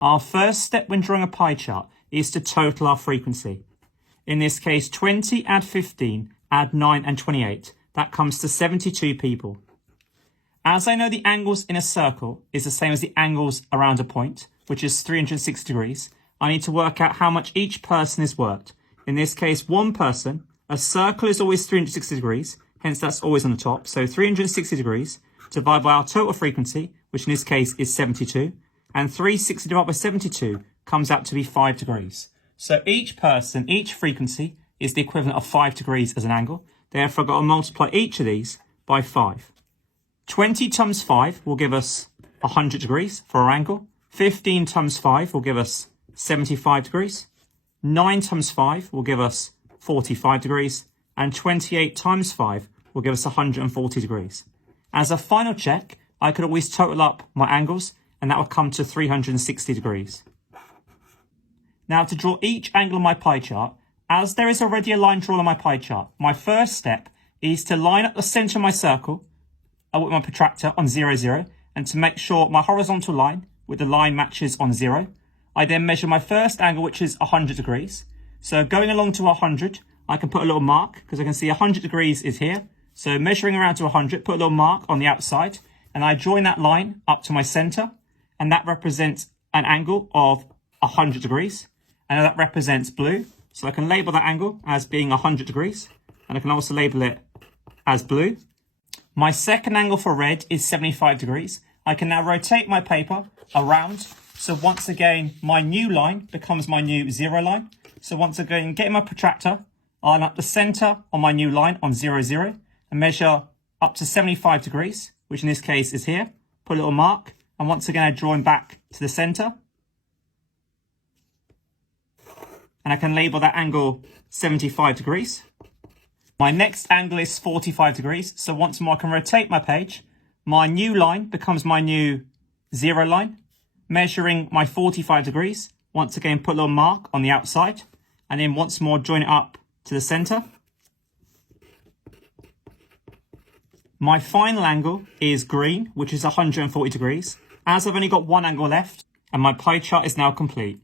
Our first step when drawing a pie chart is to total our frequency. In this case, 20 add 15, add 9 and 28. That comes to 72 people. As I know the angles in a circle is the same as the angles around a point, which is 360 degrees, I need to work out how much each person is worked. In this case, one person, a circle is always 360 degrees, hence that's always on the top. So 360 degrees divided by our total frequency, which in this case is 72, and 360 divided by 72 comes out to be 5 degrees. So each person, each frequency is the equivalent of 5 degrees as an angle. Therefore, I've got to multiply each of these by 5. 20 times 5 will give us 100 degrees for our angle. 15 times 5 will give us 75 degrees. 9 times 5 will give us 45 degrees. And 28 times 5 will give us 140 degrees. As a final check, I could always total up my angles, and that would come to 360 degrees. Now, to draw each angle on my pie chart, as there is already a line drawn on my pie chart, my first step is to line up the center of my circle with my protractor on 0, 0, and to make sure my horizontal line with the line matches on 0. I then measure my first angle, which is 100 degrees. So going along to 100, I can put a little mark because I can see 100 degrees is here. So measuring around to 100, put a little mark on the outside, and I join that line up to my center, and that represents an angle of 100 degrees. And that represents blue. So I can label that angle as being 100 degrees, and I can also label it as blue. My second angle for red is 75 degrees. I can now rotate my paper around. So once again, my new line becomes my new 0 line. So once again, getting my protractor, I'll line up the center on my new line on 0, 0, and measure up to 75 degrees, which in this case is here. Put a little mark, and once again, I draw him back to the center. And I can label that angle 75 degrees. My next angle is 45 degrees. So once more, I can rotate my page. My new line becomes my new 0 line, measuring my 45 degrees. Once again, put a little mark on the outside, and then once more, join it up to the center. My final angle is green, which is 140 degrees. As I've only got one angle left, and my pie chart is now complete.